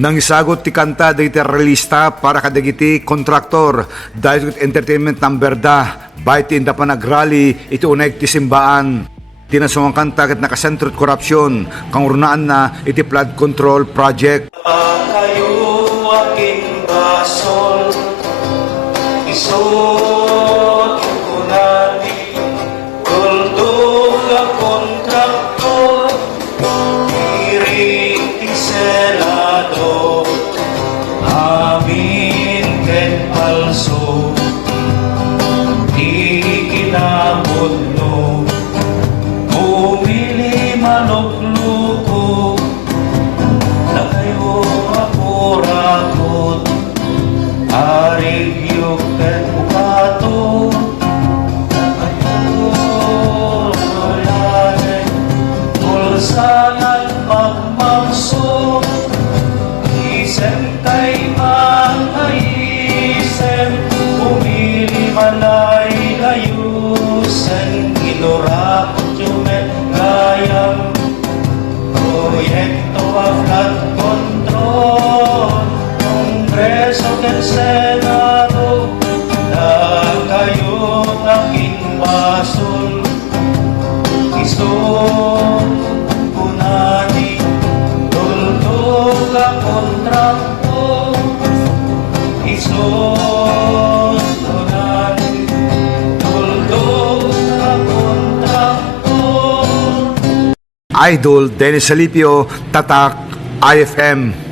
Nang isagot ti kanta dagiti realista para kadagiti kontraktor dahil entertainment number da bayt inda pa nagrally iti unay ti simbaan. Tinasong ang kanta ket nakasentro at korupsyon kang urunaan na iti flood control project. Kayo aking basol, isot ko nani, kuldog ang kontraktor, iring ti senado, amin ken palso, di kinamudno, bumili manok-luko, na kayo apurakot, arigyok ken bukato, na kayo lanen, pulsangan pagmamso, isem kay isem, bumili manay layusen, inurakot yumen gayam, proyekto ang flood control, Kongreso ken Senado, na kayo aking basol, isot kunani, tuldog ang kontrakto, isot kunani, tuldog ang kontrakto. Idol Dennis Salipio, Tatak, IFM.